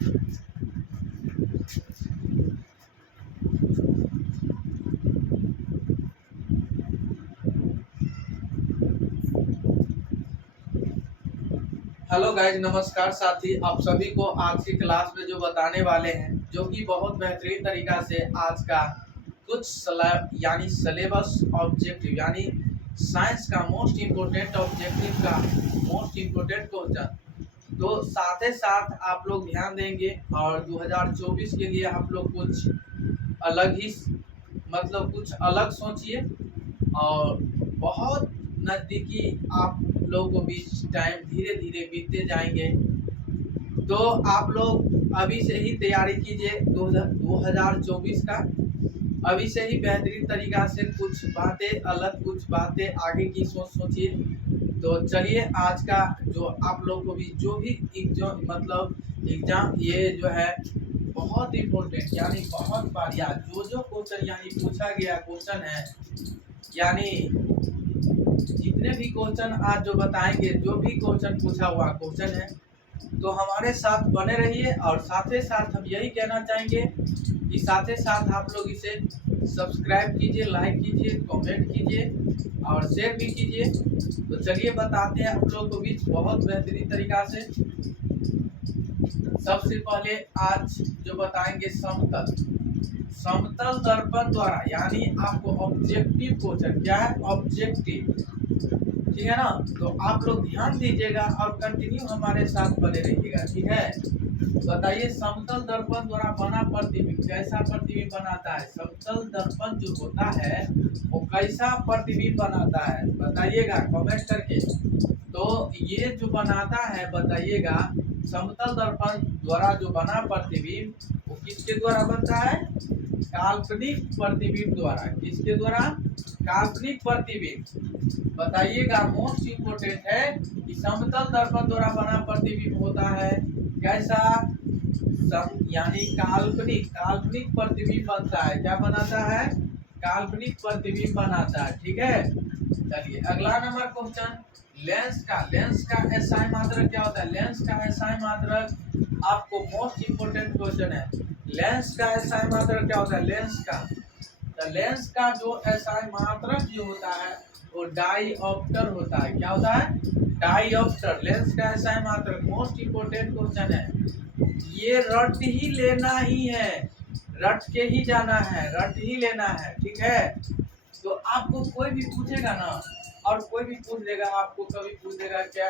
Hello guys, नमस्कार साथी। आप सभी को आज की क्लास में जो बताने वाले हैं, जो कि बहुत बेहतरीन तरीका से आज का कुछ यानी सिलेबस ऑब्जेक्टिव यानी साइंस का मोस्ट इम्पोर्टेंट ऑब्जेक्टिव का मोस्ट इम्पोर्टेंट क्वेश्चन, तो साथ ही साथ आप लोग ध्यान देंगे। और 2024 के लिए आप लोग कुछ अलग ही कुछ अलग सोचिए। और बहुत नज़दीकी आप लोगों को बीच टाइम धीरे धीरे बीतते जाएंगे, तो आप लोग अभी से ही तैयारी कीजिए 2024 का। अभी से ही बेहतरीन तरीका से कुछ बातें अलग, कुछ बातें आगे की सोचिए। तो चलिए, आज का जो आप लोग को भी जो भी एग्जाम ये जो है बहुत इम्पोर्टेंट यानी बहुत बार याद जो क्वेश्चन यानी पूछा गया क्वेश्चन है, यानी जितने भी क्वेश्चन आज जो बताएंगे, जो भी क्वेश्चन पूछा हुआ क्वेश्चन है, तो हमारे साथ बने रहिए। और साथ ही साथ हम यही कहना चाहेंगे कि साथ ही साथ आप लोग इसे सब्सक्राइब कीजिए, लाइक कीजिए, कमेंट कीजिए और शेयर भी कीजिए। तो चलिए बताते हैं आप लोगों को बीच बहुत बेहतरीन तरीका से। सबसे पहले आज जो बताएंगे समतल दर्पण द्वारा, यानी आपको ऑब्जेक्टिव क्वेश्चन क्या है, ऑब्जेक्टिव, ठीक है ना। तो आप लोग ध्यान दीजिएगा और कंटिन्यू हमारे साथ बने रहिएगा, ठीक है। बताइए, समतल दर्पण द्वारा बना प्रतिबिंब कैसा प्रतिबिंब बनाता है? समतल दर्पण जो होता है वो कैसा प्रतिबिंब बनाता है, बताइएगा कमेंट करके। तो ये जो बनाता है बताइएगा, समतल दर्पण द्वारा जो बना प्रतिबिंब वो किसके द्वारा बनता है? काल्पनिक प्रतिबिंब द्वारा। किसके द्वारा? काल्पनिक प्रतिबिंब। बताइएगा, मोस्ट इम्पोर्टेंट है कि समतल दर्पण द्वारा बना प्रतिबिंब होता है कैसा? यानी काल्पनिक प्रतिबिंब बनता है। क्या बनाता है? काल्पनिक प्रतिबिंब बनाता है, ठीक है। चलिए अगला नंबर क्वेश्चन, लेंस का एसआई मात्रक क्या होता है? लेंस का एसआई मात्रक आपको मोस्ट इम्पोर्टेंट क्वेश्चन है। लेंस का एसआई मात्रक क्या होता है? लेंस का जो एसआई मात्रक जो होता है वो डाईऑप्टर होता है। क्या होता है? डाईऑप्टर। लेंस का एसआई मात्रक मोस्ट इम्पोर्टेंट क्वेश्चन है। ये रट ही लेना ही है, रट के ही जाना है, रट ही लेना है, ठीक है। तो आपको कोई भी पूछेगा ना, और कोई भी पूछ लेगा, आपको कभी पूछ देगा क्या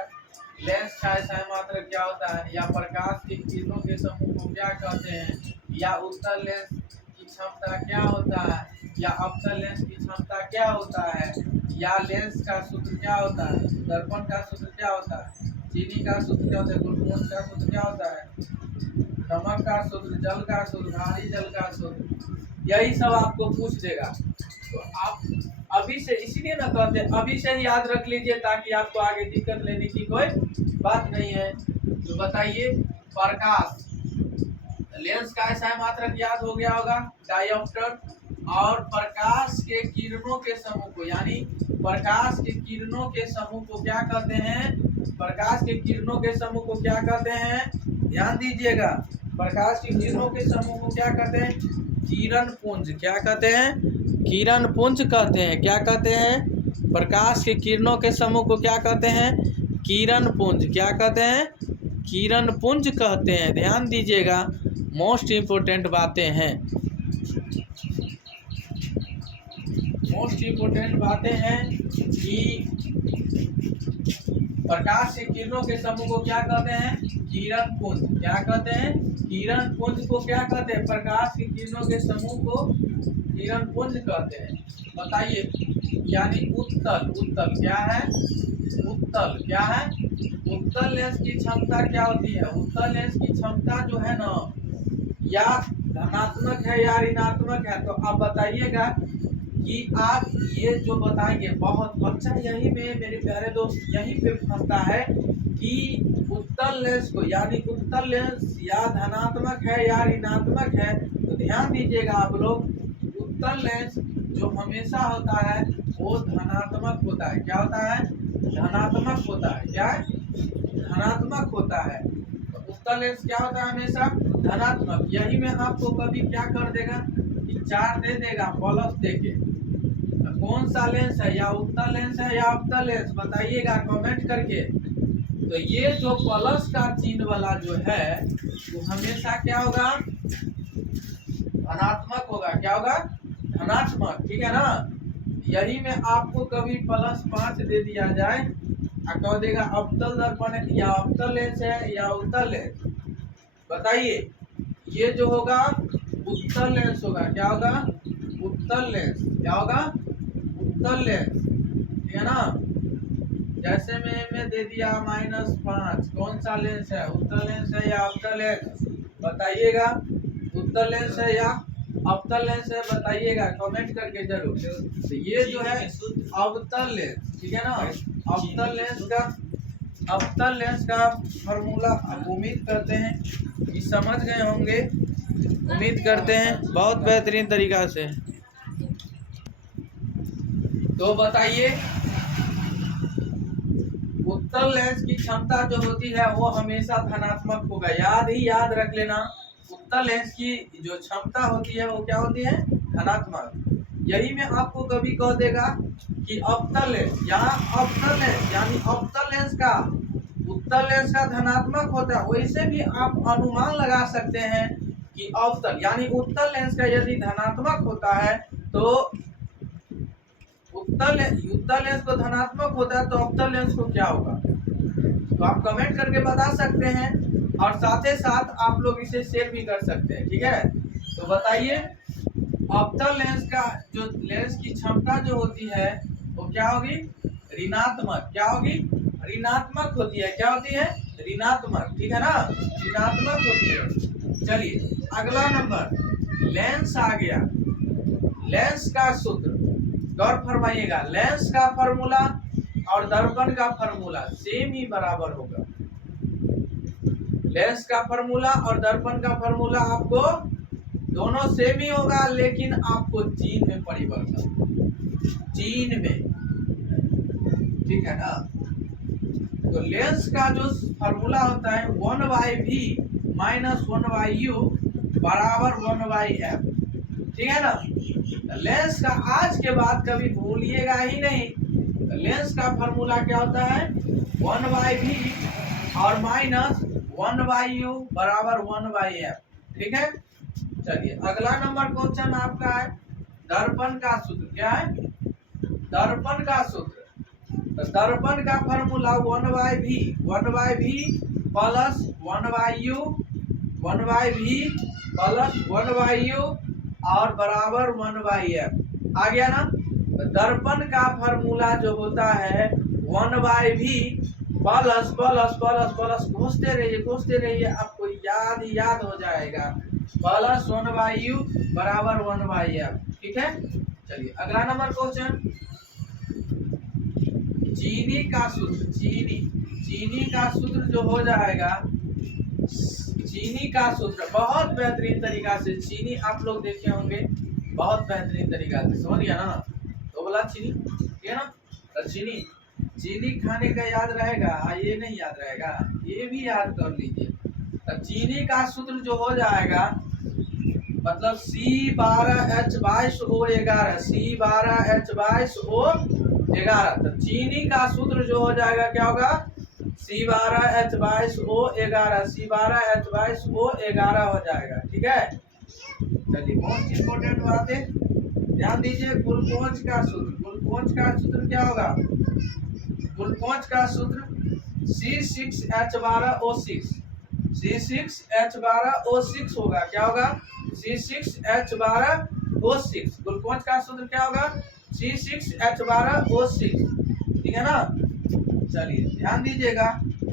लेंस का एसआई मात्रक क्या होता है, या प्रकाश की किरणों के समूह को क्या कहते हैं, या उत्तल लेंस की क्षमता क्या होता है, या अवतल लेंस की क्षमता क्या होता है, या लेंस का सूत्र क्या होता है, दर्पण का सूत्र क्या होता है, चीनी का सूत्र क्या होता है, ग्लूकोज का सूत्र क्या होता है, नमक का सूत्र, जल का सूत्र, भारी जल का सूत्र, यही सब आपको पूछ देगा। तो आप अभी से, इसीलिए ना कहते हैं अभी से ही याद रख लीजिए, ताकि आपको आगे दिक्कत लेने की कोई बात नहीं है। तो बताइए, प्रकाश, लेंस का एसआई मात्रक याद हो गया होगा, डायोप्टर। और प्रकाश के किरणों के समूह को, यानी प्रकाश के किरणों के समूह को क्या कहते हैं? प्रकाश के किरणों के समूह को क्या कहते हैं? ध्यान दीजिएगा, प्रकाश के किरणों के समूह को क्या कहते हैं? किरण पुंज। क्या कहते हैं? किरण पुंज कहते हैं। क्या कहते हैं? प्रकाश के किरणों के समूह को क्या कहते हैं? किरण पुंज। क्या कहते हैं? किरण पुंज कहते हैं। ध्यान दीजिएगा, मोस्ट इम्पोर्टेंट बातें हैं, मोस्ट इम्पोर्टेंट बातें हैं कि प्रकाश के किरणों के समूह को क्या कहते हैं? किरण पुंज। क्या कहते हैं? किरण पुंज को क्या कहते हैं? प्रकाश के किरणों के समूह को किरण पुंज कहते हैं। बताइए, यानी उत्तल क्या है? उत्तल क्या है? उत्तल लेंस की क्षमता क्या होती है? उत्तल लेंस की क्षमता जो है ना, या धनात्मक है या ऋणात्मक है। तो आप बताइएगा कि आप ये जो बताएंगे बहुत अच्छा, यही में मेरे प्यारे दोस्त यहीं पे फंसता है कि उत्तल लेंस को, यानी उत्तल लेंस या धनात्मक है या ऋणात्मक है। तो ध्यान दीजिएगा आप लोग, उत्तल लेंस जो हमेशा होता है वो धनात्मक होता है। क्या होता है? धनात्मक होता है। क्या है? धनात्मक होता है। तो उत्तल लेंस क्या होता है हमेशा धनात्मक। यही में आपको कभी क्या कर देगा कि 4 दे देगा प्लस देके। तो कौन सा लेंस है, या उत्तल लेंस है या अवतल लेंस, बताइएगा कमेंट करके। तो ये जो प्लस का चिन्ह वाला जो है वो हमेशा क्या होगा धनात्मक होगा। क्या होगा धनात्मक, ठीक है ना। यही में आपको कभी +5 दे दिया जाए और कह देगा अवतल दर्पण या अवतल लेंस है या उत्तल लेंस, बताइए। ये जो होगा उत्तल लेंस होगा। क्या होगा उत्तल लेंस। क्या होगा उत्तल लेंस, ठीक है ना। जैसे में दे दिया -5, कौन सा लेंस है, उत्तल लेंस है या अवतल लेंस, बताइएगा। उत्तल लेंस है या अवतल लेंस है, बताइएगा कमेंट करके जरूर। तो ये जो है अवतल लेंस, ठीक है ना। अवतल लेंस का फॉर्मूला उम्मीद करते हैं कि समझ गए होंगे, उम्मीद करते हैं बहुत बेहतरीन तरीका से। तो बताइए उत्तल लेंस की क्षमता जो होती है वो हमेशा धनात्मक होगा। याद रख लेना, उत्तल लेंस की जो क्षमता होती है वो क्या होती है धनात्मक। यही में आपको कभी कह देगा कि अवतल लेंस या अवतल लेंस, यानी अवतल लेंस का उत्तल लेंस का धनात्मक होता है, वैसे भी आप अनुमान लगा सकते हैं कि अवतल यानी उत्तल लेंस का यदि धनात्मक होता है तो उत्तल लेंस को धनात्मक होता है तो अवतल लेंस को क्या होगा, तो आप कमेंट करके बता सकते हैं और साथ ही साथ आप लोग इसे शेयर भी कर सकते हैं, ठीक है। तो बताइए अवतल लेंस का जो लेंस की क्षमता जो होती है वो क्या होगी ऋणात्मक। क्या होगी ऋणात्मक होती है। क्या होती है ऋणात्मक, ठीक है ना, ऋणात्मक होती है। चलिए अगला नंबर लेंस आ गया। लेंस का सूत्र गौर फरमाइएगा, लेंस का फॉर्मूला और दर्पण का फॉर्मूला सेम ही बराबर होगा। लेंस का फॉर्मूला और दर्पण का फॉर्मूला आपको दोनों सेम ही होगा, लेकिन आपको चिन्ह में परिवर्तन, चिन्ह में, ठीक है ना। तो लेंस का जो फॉर्मूला होता है 1/v - 1/u बराबर 1/f, ठीक है ना। लेंस का आज के बाद कभी भूलिएगा ही नहीं। तो लेंस का फॉर्मूला क्या होता है 1/v और -1/u बराबर 1/f, ठीक है। चलिए अगला नंबर क्वेश्चन आपका है दर्पण का सूत्र। क्या है दर्पण का सूत्र। तो दर्पण का formula 1/v plus 1/u 1/v plus 1/u और बराबर 1/f आ गया ना। तो दर्पण का फॉर्मूला जो होता है 1/v plus plus plus plus घोषते रहिए आपको याद हो जाएगा, प्लस 1/u बराबर 1/f, ठीक है। चलिए अगला नंबर क्वेश्चन चीनी का सूत्र। चीनी का सूत्र जो हो जाएगा, चीनी का सूत्र बहुत बेहतरीन तरीका से, चीनी आप लोग देखे होंगे बहुत बेहतरीन तरीका से, समझ गया ना। तो बोला चीनी, ठीक है ना। तो चीनी खाने का याद रहेगा, ये नहीं याद रहेगा, ये भी याद कर लीजिए। तो चीनी का सूत्र जो हो जाएगा मतलब C12H22O11, C12H22O11। तो चीनी का सूत्र जो हो जाएगा क्या होगा C12H22O11, C12H22O11 हो जाएगा, ठीक है। चलिए मोस्ट इम्पोर्टेंट बात है, ध्यान दीजिए। ग्लूकोज का सूत्र क्या होगा, ग्लूकोज का सूत्र C6H12O6, C6H12O6 होगा। क्या होगा C6H12O6, ग्लूकोज का सूत्र क्या होगा C6H12O6, ठीक है ना। चलिए ध्यान दीजिएगा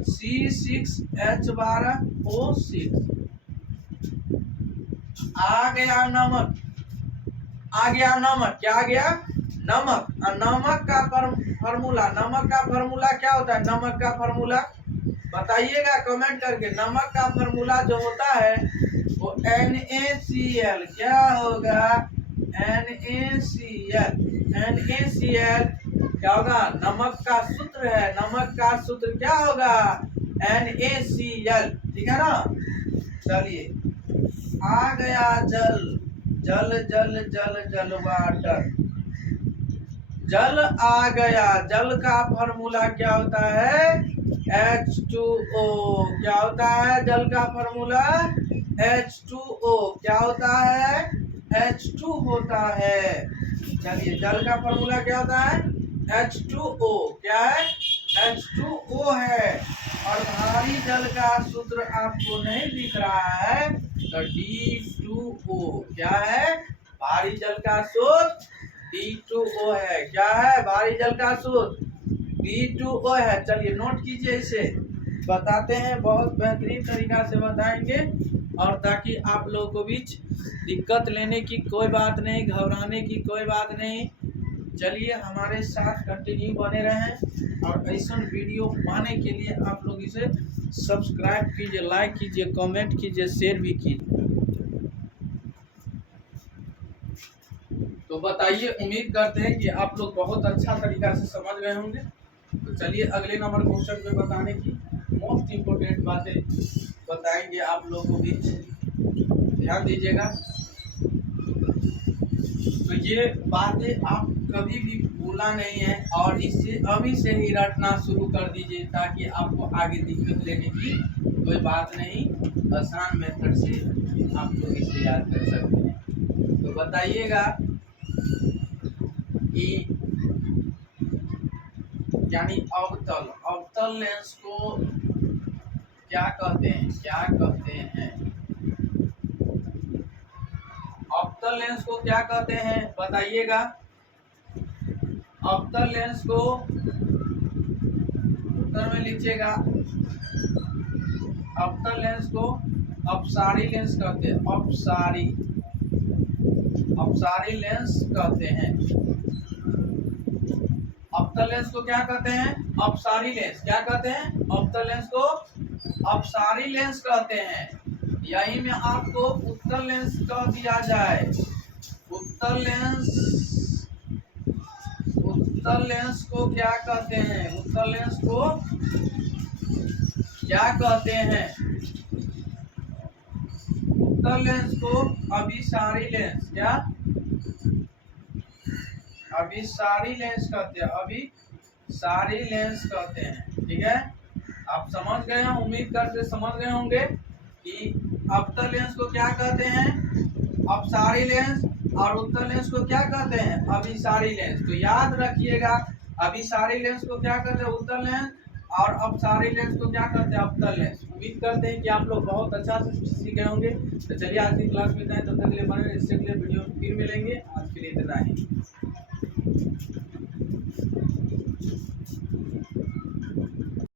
C6H12O6। आ गया नमक, क्या आ गया नमक। और नमक का फॉर्मूला क्या होता है, नमक का फॉर्मूला बताइएगा कमेंट करके। नमक का फॉर्मूला जो होता है वो NaCl, क्या होगा NaCl क्या होगा, नमक का सूत्र है। नमक का सूत्र क्या होगा NaCl, ठीक है ना। चलिए आ गया जल, जल जल जल जल वाटर, जल आ गया। जल का फॉर्मूला क्या होता है? H2O। क्या होता है जल का फॉर्मूला? H2O। क्या होता है? H2 होता है। चलिए जल का फॉर्मूला क्या होता है? H2O। क्या है? H2O है। और भारी जल का सूत्र आपको नहीं दिख रहा है तो D2O। क्या है? भारी जल का सूत्र D2O है। क्या है? भारी जल का सूत्र D2O है। चलिए नोट कीजिए, इसे बताते हैं, बहुत बेहतरीन तरीका से बताएंगे, और ताकि आप लोगों को बीच दिक्कत लेने की कोई बात नहीं, घबराने की कोई बात नहीं। चलिए हमारे साथ कंटिन्यू बने रहें, और ऐसा वीडियो पाने के लिए आप लोग इसे सब्सक्राइब कीजिए, लाइक कीजिए, कमेंट कीजिए, शेयर भी कीजिए। तो बताइए, उम्मीद करते हैं कि आप लोग बहुत अच्छा तरीका से समझ गए होंगे। तो चलिए अगले नंबर क्वेश्चन पे बताने की मोस्ट इम्पोर्टेंट बातें बताएंगे आप लोगों को भी, ध्यान दीजिएगा। तो ये बातें आप कभी भी भूलना नहीं है, और इसे अभी से ही रटना शुरू कर दीजिए, ताकि आपको आगे दिक्कत लेने की कोई बात नहीं, आसान मेथड से आप लोग इसे याद कर सकते हैं। तो बताइएगा कि यानी अवतल, अवतल लेंस को क्या कहते हैं? क्या कहते हैं? अवतल लेंस को क्या कहते हैं? बताइएगा। अवतल लेंस को उत्तर में लिखिएगा। अवतल लेंस को अपसारी लेंस कहते हैं। अपसारी, अपसारी लेंस कहते हैं। अवतल लेंस को क्या कहते हैं? अपसारी लेंस। क्या कहते हैं? अवतल लेंस को अपसारी लेंस कहते हैं। यही में आपको उत्तल लेंस कह दिया जाए। उत्तल लेंस, उत्तल लेंस को क्या कहते हैं? उत्तल लेंस को क्या कहते हैं? उत्तल लेंस को अभिसारी लेंस, क्या? अभिसारी लेंस कहते हैं। अभिसारी लेंस कहते हैं, ठीक है। आप समझ गए हैं, उम्मीद करते समझ गए होंगे कि अवतल लेंस को क्या कहते हैं? अपसारी लेंस। और उत्तल लेंस को क्या कहते हैं? अभिसारी लेंस। तो याद रखिएगा, अभिसारी लेंस को क्या कहते हैं? उत्तल लेंस। और अपसारी लेंस को क्या कहते हैं? अवतल लेंस। उम्मीद करते हैं कि आप लोग बहुत अच्छा से सीखे होंगे। तो चलिए आज की क्लास में जाए, तब तक के लिए बने, इससे अगले वीडियो में फिर मिलेंगे। आज के लिए इतना ही।